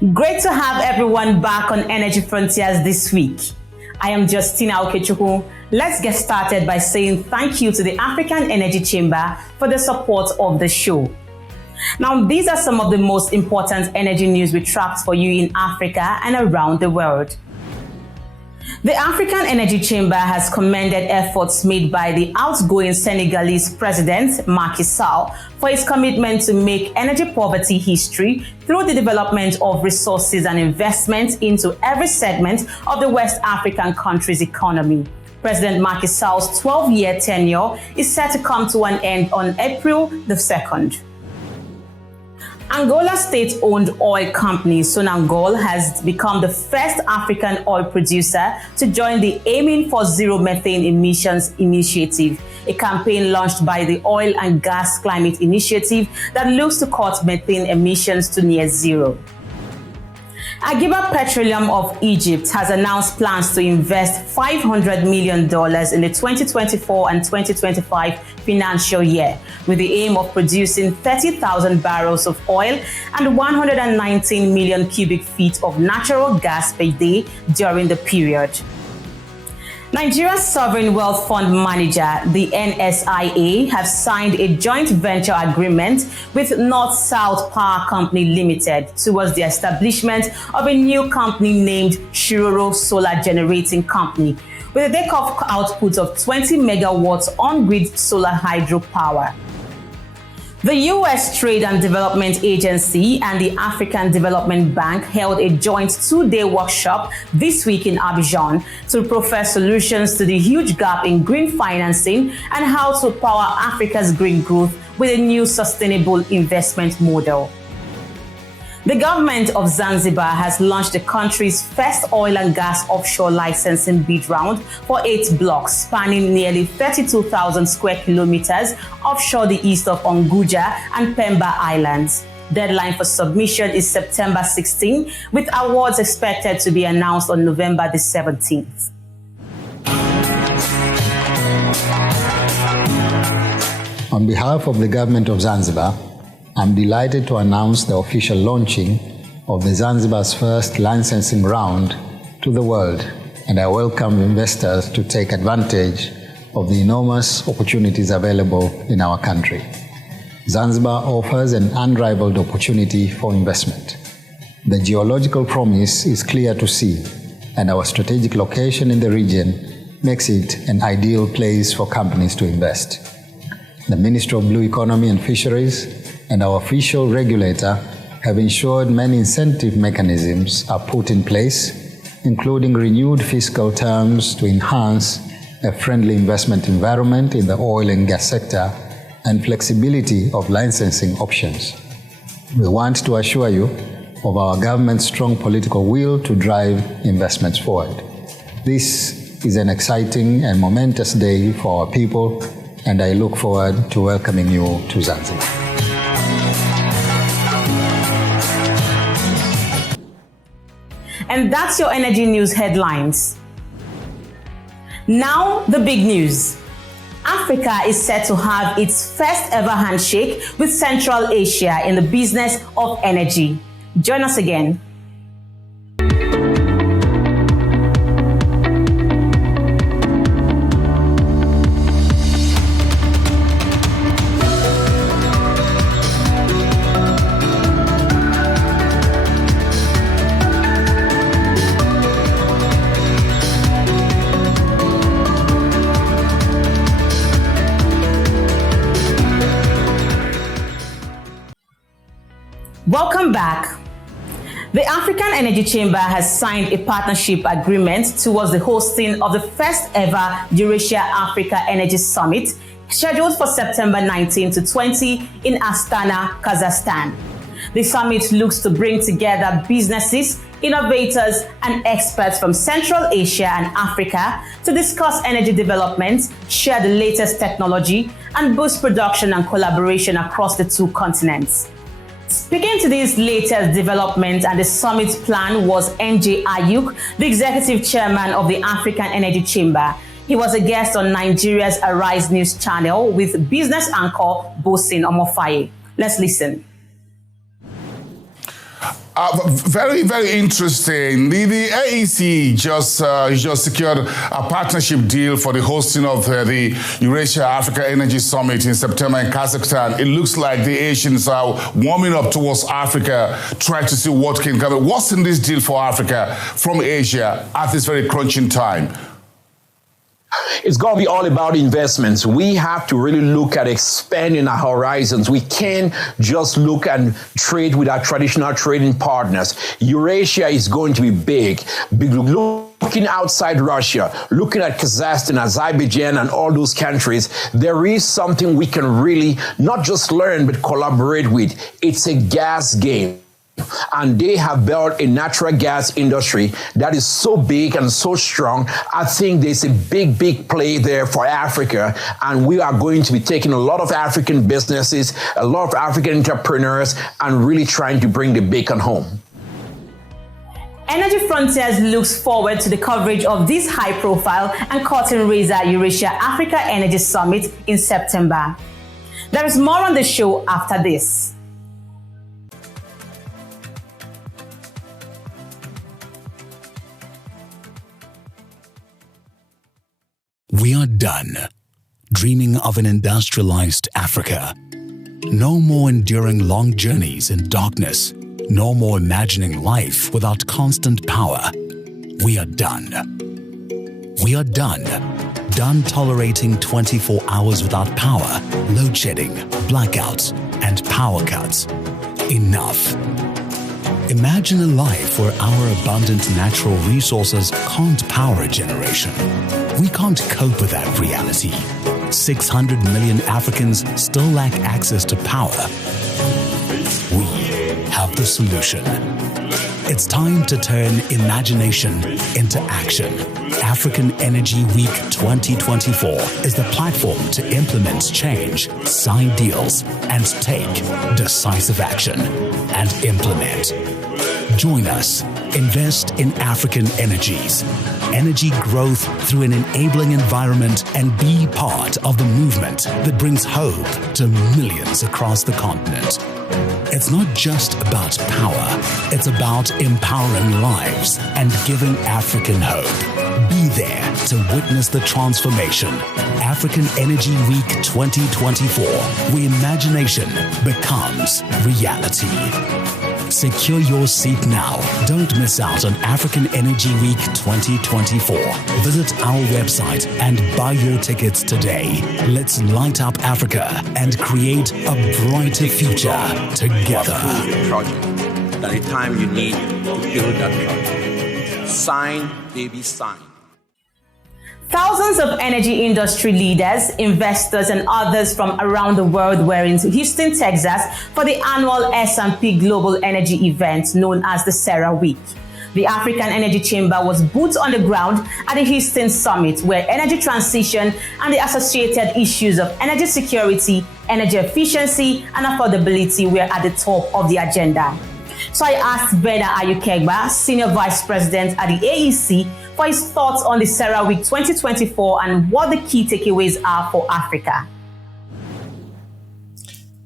Great to have everyone back on Energy Frontiers this week. I am Justina Okechukwu. Let's get started by saying thank you to the African Energy Chamber for the support of the show. Now, these are some of the most important energy news we tracked for you in Africa and around the world. The African Energy Chamber has commended efforts made by the outgoing Senegalese president, Macky Sall, for his commitment to make energy poverty history through the development of resources and investment into every segment of the West African country's economy. President Macky Sall's 12-year tenure is set to come to an end on April the 2nd. Angola state-owned oil company Sonangol has become the first African oil producer to join the Aiming for Zero Methane Emissions initiative, a campaign launched by the Oil and Gas Climate Initiative that looks to cut methane emissions to near zero. Agiba Petroleum of Egypt has announced plans to invest $500 million in the 2024 and 2025 financial year, with the aim of producing 30,000 barrels of oil and 119 million cubic feet of natural gas per day during the period. Nigeria's Sovereign Wealth Fund Manager, the NSIA, have signed a joint venture agreement with North-South Power Company Limited towards the establishment of a new company named Shiroro Solar Generating Company, with a take-off output of 20 megawatts on-grid solar hydro power. The U.S. Trade and Development Agency and the African Development Bank held a joint two-day workshop this week in Abidjan to proffer solutions to the huge gap in green financing and how to power Africa's green growth with a new sustainable investment model. The government of Zanzibar has launched the country's first oil and gas offshore licensing bid round for 8 blocks spanning nearly 32,000 square kilometers offshore the east of Unguja and Pemba Islands. Deadline for submission is September 16, with awards expected to be announced on November the 17th. On behalf of the government of Zanzibar, I'm delighted to announce the official launching of the Zanzibar's first licensing round to the world, and I welcome investors to take advantage of the enormous opportunities available in our country. Zanzibar offers an unrivaled opportunity for investment. The geological promise is clear to see, and our strategic location in the region makes it an ideal place for companies to invest. The Ministry of Blue Economy and Fisheries and our official regulator have ensured many incentive mechanisms are put in place, including renewed fiscal terms to enhance a friendly investment environment in the oil and gas sector and flexibility of licensing options. We want to assure you of our government's strong political will to drive investments forward. This is an exciting and momentous day for our people, and I look forward to welcoming you to Zanzibar. And that's your energy news headlines. Now, the big news. Africa is set to have its first ever handshake with Central Asia in the business of energy. Join us again. Welcome back. The African Energy Chamber has signed a partnership agreement towards the hosting of the first ever Eurasia-Africa Energy Summit, scheduled for September 19 to 20 in Astana, Kazakhstan. The summit looks to bring together businesses, innovators, and experts from Central Asia and Africa to discuss energy development, share the latest technology, and boost production and collaboration across the two continents. Speaking to these latest developments and the summit plan was Verner Ayukegba, the executive chairman of the African Energy Chamber. He was a guest on Nigeria's Arise News channel with business anchor Bosin Omofaye. Let's listen. Very, very interesting. The AEC just secured a partnership deal for the hosting of the Eurasia-Africa Energy Summit in September in Kazakhstan. It looks like the Asians are warming up towards Africa, trying to see what can come. What's in this deal for Africa from Asia at this very crunching time? It's going to be all about investments. We have to really look at expanding our horizons. We can't just look and trade with our traditional trading partners. Eurasia is going to be big. Looking outside Russia, looking at Kazakhstan, Azerbaijan, and all those countries, there is something we can really not just learn, but collaborate with. It's a gas game. And they have built a natural gas industry that is so big and so strong. I think there's a big, big play there for Africa. And we are going to be taking a lot of African businesses, a lot of African entrepreneurs, and really trying to bring the bacon home. Energy Frontiers looks forward to the coverage of this high-profile and curtain-raiser Eurasia-Africa Energy Summit in September. There is more on the show after this. We are done dreaming of an industrialized Africa. No more enduring long journeys in darkness. No more imagining life without constant power. We are done. We are done. Done tolerating 24 hours without power, load shedding, blackouts, and power cuts. Enough. Imagine a life where our abundant natural resources can't power a generation. We can't cope with that reality. 600 million Africans still lack access to power. We have the solution. It's time to turn imagination into action. African Energy Week 2024 is the platform to implement change, sign deals, and take decisive action and implement. Join us. Invest in African energies. Energy growth through an enabling environment and be part of the movement that brings hope to millions across the continent. It's not just about power. It's about empowering lives and giving African hope. Be there to witness the transformation. African Energy Week 2024, where imagination becomes reality. Secure your seat now. Don't miss out on African Energy Week 2024. Visit our website and buy your tickets today. Let's light up Africa and create a brighter future together. At the time you need to build that project. Sign, baby, sign. Thousands of energy industry leaders, investors, and others from around the world were in Houston, Texas for the annual S&P Global Energy event known as the CERAWEEK. The African Energy Chamber was boots on the ground at the Houston Summit, where energy transition and the associated issues of energy security, energy efficiency, and affordability were at the top of the agenda. So I asked Verner Ayukegba, Senior Vice President at the AEC, for his thoughts on the CERAWEEK 2024 and what the key takeaways are for Africa.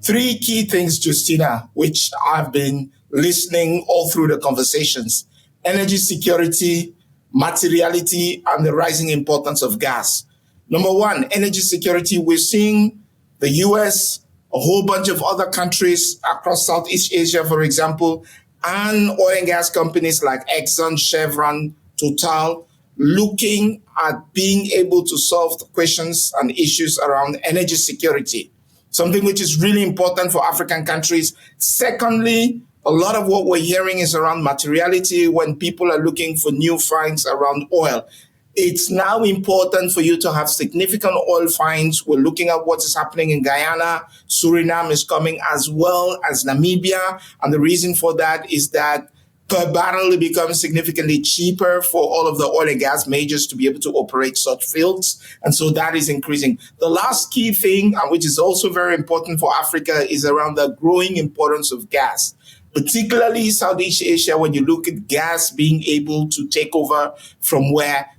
Three key things, Justina, which I've been listening all through the conversations: energy security, materiality, and the rising importance of gas. Number one, energy security. We're seeing the US, a whole bunch of other countries across Southeast Asia, for example, and oil and gas companies like Exxon, Chevron, Total, looking at being able to solve the questions and issues around energy security, something which is really important for African countries. Secondly, a lot of what we're hearing is around materiality when people are looking for new finds around oil. It's now important for you to have significant oil finds. We're looking at what is happening in Guyana. Suriname is coming, as well as Namibia. And the reason for that is that per barrel, it becomes significantly cheaper for all of the oil and gas majors to be able to operate such fields. And so that is increasing. The last key thing, which is also very important for Africa, is around the growing importance of gas, particularly Southeast Asia, when you look at gas being able to take over from what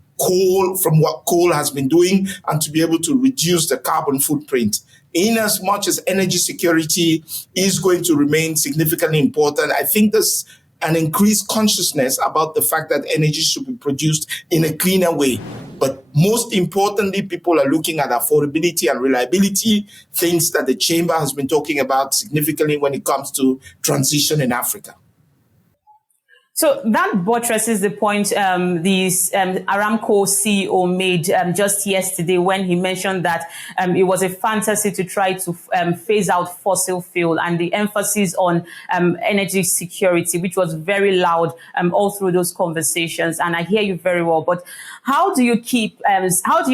coal has been doing, and to be able to reduce the carbon footprint. In as much as energy security is going to remain significantly important, I think this and increased consciousness about the fact that energy should be produced in a cleaner way. But most importantly, people are looking at affordability and reliability, things that the Chamber has been talking about significantly when it comes to transition in Africa. So that buttresses the point Aramco CEO made just yesterday when he mentioned that it was a fantasy to try to phase out fossil fuel, and the emphasis on energy security, which was very loud all through those conversations. And I hear you very well. But how do you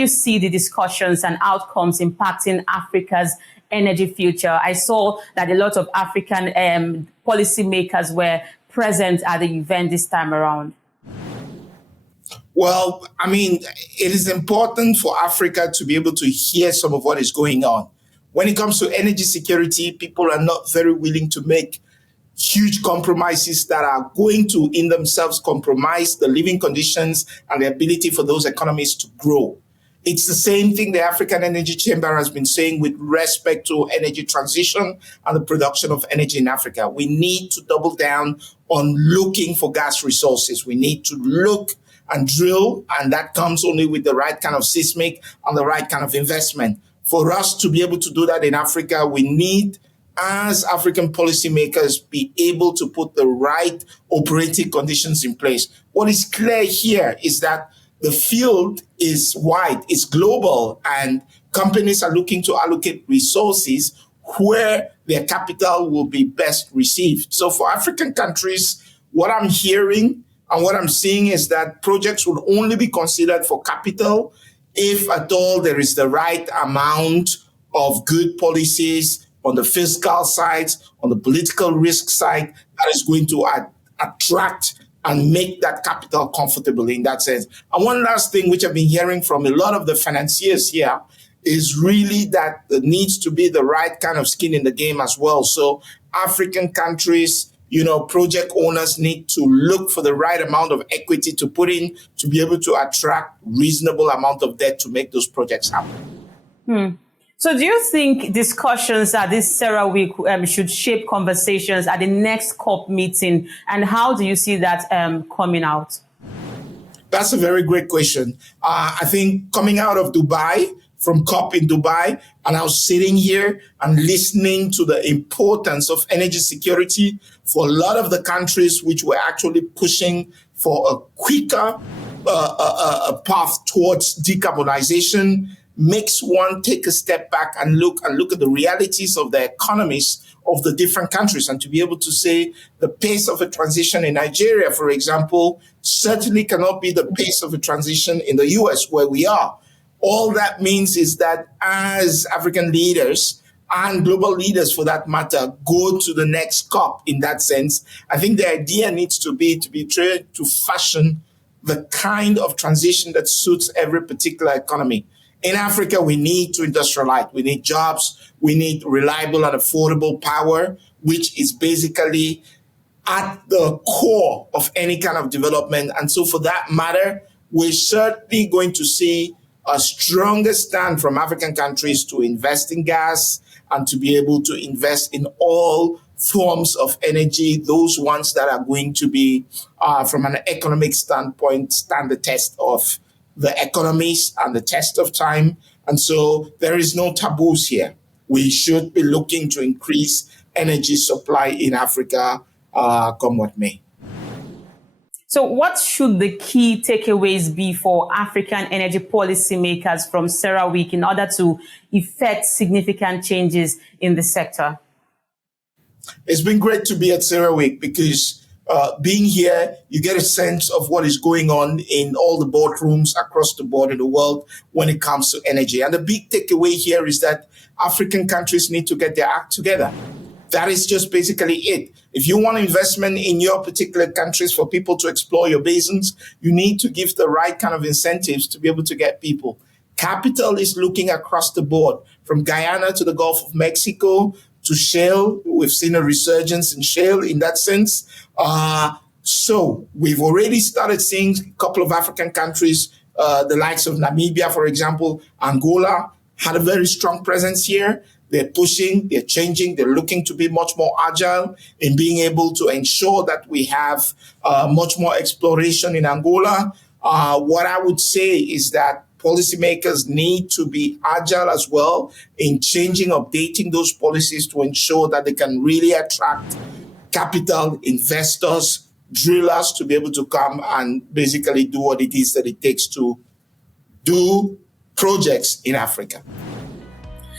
see the discussions and outcomes impacting Africa's energy future? I saw that a lot of African policymakers were present at the event this time around. Well, I mean, it is important for Africa to be able to hear some of what is going on. When it comes to energy security, people are not very willing to make huge compromises that are going to, in themselves, compromise the living conditions and the ability for those economies to grow. It's the same thing the African Energy Chamber has been saying with respect to energy transition and the production of energy in Africa. We need to double down on looking for gas resources. We need to look and drill, and that comes only with the right kind of seismic and the right kind of investment. For us to be able to do that in Africa, we need, as African policymakers, be able to put the right operating conditions in place. What is clear here is that the field is wide, it's global, and companies are looking to allocate resources where their capital will be best received. So for African countries, what I'm hearing and what I'm seeing is that projects will only be considered for capital if at all there is the right amount of good policies on the fiscal side, on the political risk side, that is going to attract and make that capital comfortable in that sense. And one last thing, which I've been hearing from a lot of the financiers here, is really that there needs to be the right kind of skin in the game as well. So African countries, project owners need to look for the right amount of equity to put in to be able to attract reasonable amount of debt to make those projects happen. So do you think discussions at this CERAWEEK should shape conversations at the next COP meeting? And how do you see that coming out? That's a very great question. I think coming out of Dubai, from COP in Dubai, and I was sitting here and listening to the importance of energy security for a lot of the countries which were actually pushing for a quicker path towards decarbonization, makes one take a step back and look at the realities of the economies of the different countries, and to be able to say the pace of a transition in Nigeria, for example, certainly cannot be the pace of a transition in the US where we are. All that means is that as African leaders and global leaders for that matter go to the next COP in that sense, I think the idea needs to be trying to fashion the kind of transition that suits every particular economy. In Africa, we need to industrialize. We need jobs. We need reliable and affordable power, which is basically at the core of any kind of development. And so for that matter, we're certainly going to see a stronger stand from African countries to invest in gas and to be able to invest in all forms of energy, those ones that are going to be, from an economic standpoint, stand the test of the economies and the test of time. And so there is no taboos here. We should be looking to increase energy supply in Africa, come what may. So what should the key takeaways be for African energy policymakers from CERAWEEK in order to effect significant changes in the sector? It's been great to be at CERAWEEK because being here, you get a sense of what is going on in all the boardrooms across the board in the world when it comes to energy. And the big takeaway here is that African countries need to get their act together. That is just basically it. If you want investment in your particular countries for people to explore your basins, you need to give the right kind of incentives to be able to get people. Capital is looking across the board, from Guyana to the Gulf of Mexico to shale. We've seen a resurgence in shale in that sense. So we've already started seeing a couple of African countries, the likes of Namibia, for example, Angola, had a very strong presence here. They're pushing, they're changing, they're looking to be much more agile in being able to ensure that we have much more exploration in Angola. What I would say is that policymakers need to be agile as well in changing, updating those policies to ensure that they can really attract capital, investors, drillers to be able to come and basically do what it is that it takes to do projects in Africa.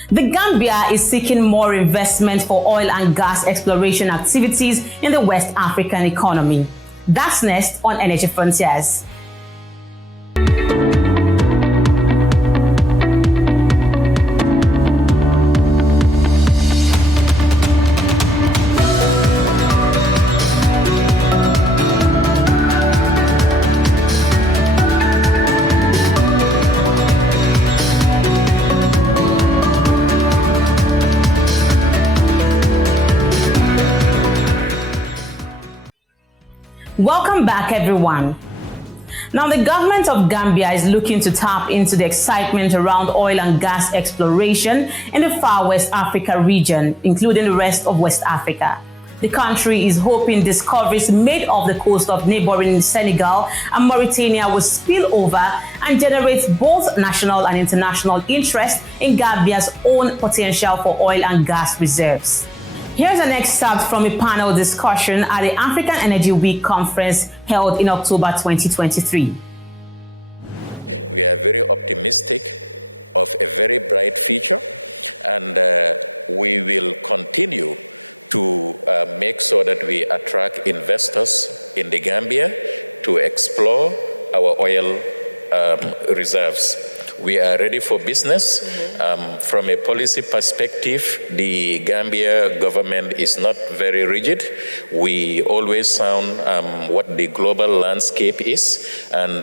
The Gambia is seeking more investment for oil and gas exploration activities in the West African economy. That's next on Energy Frontiers. Welcome back, everyone. Now, the government of Gambia is looking to tap into the excitement around oil and gas exploration in the far West Africa region, including the rest of West Africa. The country is hoping discoveries made off the coast of neighboring Senegal and Mauritania will spill over and generate both national and international interest in Gambia's own potential for oil and gas reserves. Here's an excerpt from a panel discussion at the African Energy Week conference held in October 2023. We are very optimistic of a very bright future, and we will continue to make sure that we attract investors in the Gambia to explore our oil reserves. We are ready for business. From a policy perspective, the Gambia government is not very rigid. We always sound what the global landscape is and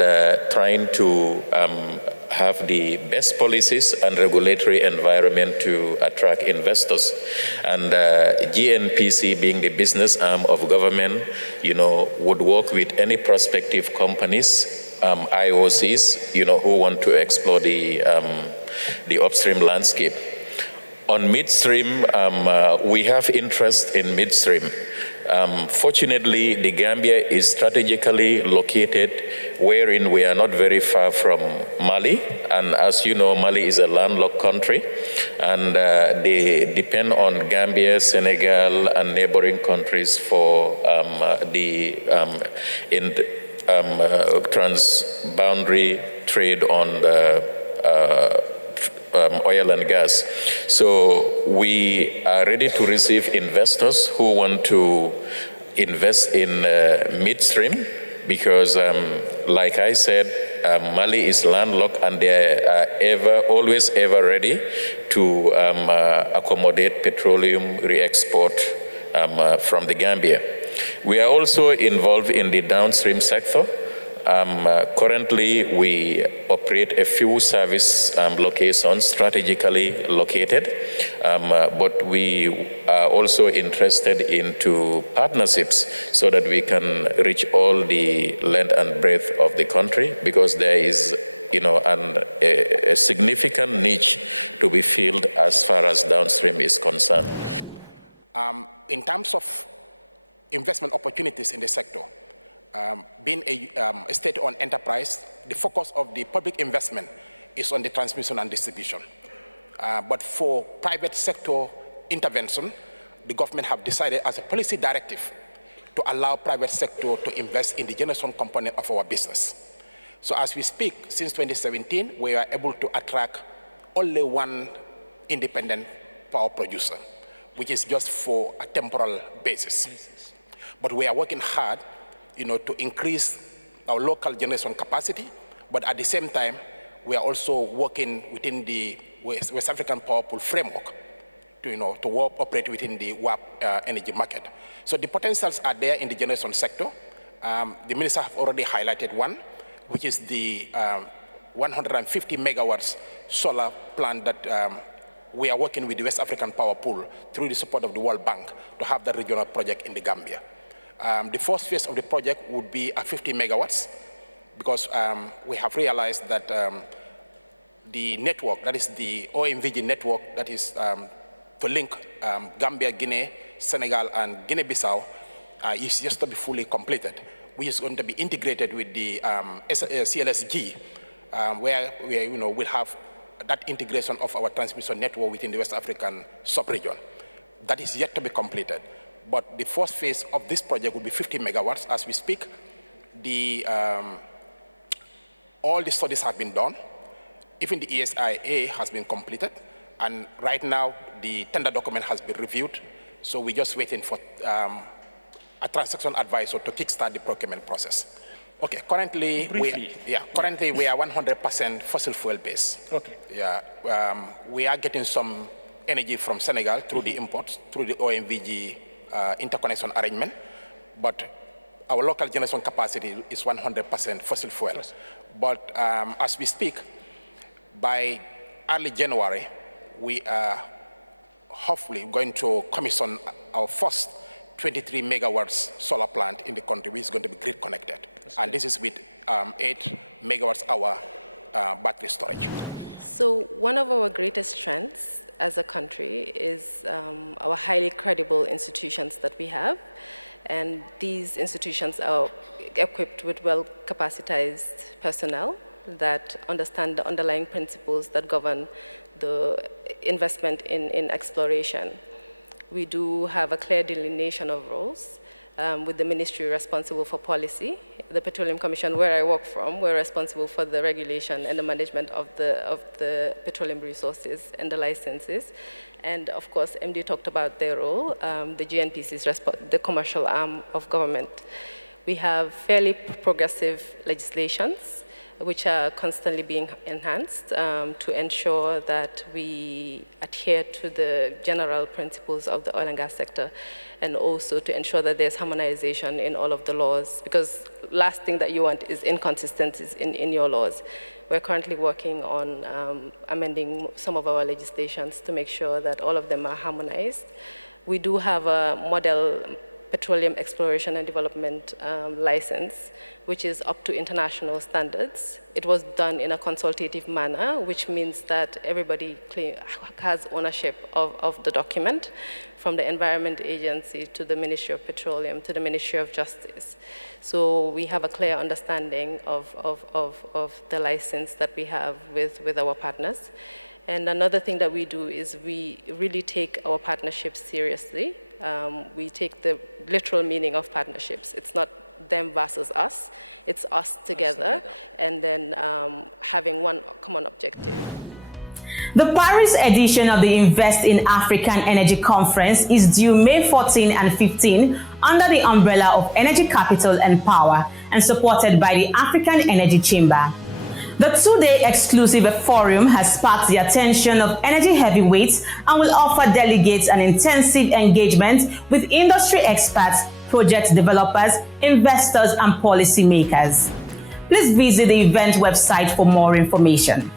trying to have the best policies and regulatory environment to attract investors. And GNPC, being the business arm of government, would work with any prospective companies, IOCs, who want to explore the upstream landscape. On midstream, we have interest in midstream. Fortunately, the Gambia is strategically located wherein we are not very far from Mali. And as you know, Mali is a landlocked country, and they depend on Gambia, Senegal, and neighboring countries for transboundary trade on the oil and gas. So we are ready to receive investors who want to invest in midstream because, like I said, Mali is landlocked and they are always ever ready to accommodate petroleum re-export from the Gambia. We are also involved in the downstream sector. Currently, we operate a few service locations strategically located, but we are also interested into partnerships so that we can reach all the length and breadth of the country, because there is a significant niche to be filled as far as downstream is concerned. In terms of investment opportunities in the sector, being a state-owned enterprise, the focus of the public investment is on the transmission and distribution. But for private sector intervention, the government have decided as a policy directive to allow private sector to invest in the generation component of our business. So as we speak, since 2017, we are able to attract only one independent power producer, which is just for a temporal basis. But we are working hard, to increase our local generation capacity, but at the same time, we are also working within the West African Power Pool framework to operate within the WAP energy market. So the potentials are there in the generation sector. The minister have already highlighted one, which is the 150 megawatts solar plant that we are working with the West African Power Pool through the support of the World Bank to have that regional project in the Gambia. The first phase of the project would be 50 megawatts because we have realized that the network, that is the OMVG network that is to link Gambia, Guinea, Senegal, and Guinea-Bissau is just to be fully completed, which is going to be integrated with the CLSG, where we'll have that integration of our transmission network within the West African sub-region. That is yet to be completed. But the first phase of this project will be 50 megawatts as we speak. All the studies have been done. Even the ESIA has been completed. And right now, the tender document has been reviewed. So we're just waiting for a transaction advisor to kickstart the procurement process. Okay, currently, we are 100% fossil fuel based. Okay. Yeah, we are getting some energy from Senegal through the imports, through the OMVG interconnection arrangement, but our local generation capacity is 100% fossil fuel. Yes. But as we speak, by early January, we are hopefully going to commission our first 23 megawatts solar plant in the country, which is going to be grid connected. And this is with 8 megawatts hour battery storage. So one of our greatest strengths as a country is our highly credible institutions that we have. And these institutions are equipped with well-capacitized personnel that understand the underlying principles that govern the investment in exploration. We do have a clear delineation of roles with the ministry responsible for policy. The Petroleum Commission, where I work from, we're responsible for the regulation and the management of the petroleum resources and the licenses. And of course, MD talked about their role. The GNPC is the commercial arm of government. We have fairly progressive legislations which are constantly being enhanced to ensure that we adhere to the general principles of the oil and gas sector, and also to ensure that there's harmonization in all of the laws, because last thing that you want is inconsistencies in your laws. We're currently working on amending some of our legislations to make sure that all of them are harmonized. We do have a model petroleum exploration and development license, which is up to international standards. It was done in a consultative manner, which means that everybody has ownership of the document, from the Environment Agency to the Ministry of Petroleum to the Ministry of Justice. So we have a clear understanding of the license that we have with our partners. And another thing that we do is we really take our partnerships seriously. We take the literal meaning of partnerships. It's not them versus us, it's us together, and then having one common objective. The Paris edition of the Invest in African Energy Conference is due May 14 and 15 under the umbrella of Energy Capital and Power and supported by the African Energy Chamber. The two-day exclusive forum has sparked the attention of energy heavyweights and will offer delegates an intensive engagement with industry experts, project developers, investors, and policymakers. Please visit the event website for more information.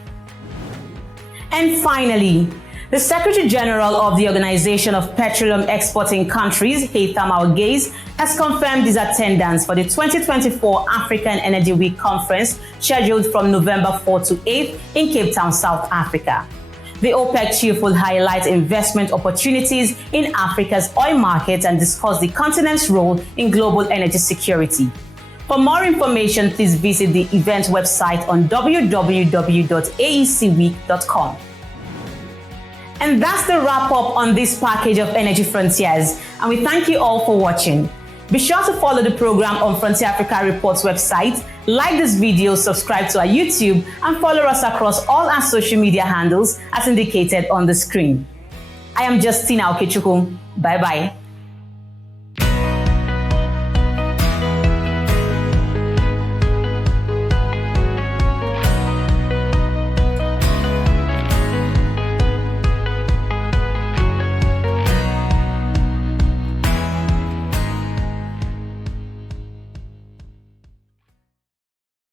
And finally, the Secretary General of the Organization of Petroleum Exporting Countries, Haytham Al-Ghais, has confirmed his attendance for the 2024 African Energy Week Conference scheduled from November 4 to 8 in Cape Town, South Africa. The OPEC chief will highlight investment opportunities in Africa's oil markets and discuss the continent's role in global energy security. For more information, please visit the event website on www.aecweek.com. And that's the wrap up on this package of Energy Frontiers, and we thank you all for watching. Be sure to follow the program on Frontier Africa Reports website, like this video, subscribe to our YouTube, and follow us across all our social media handles as indicated on the screen. I am Justina Okechukwu. Bye-bye.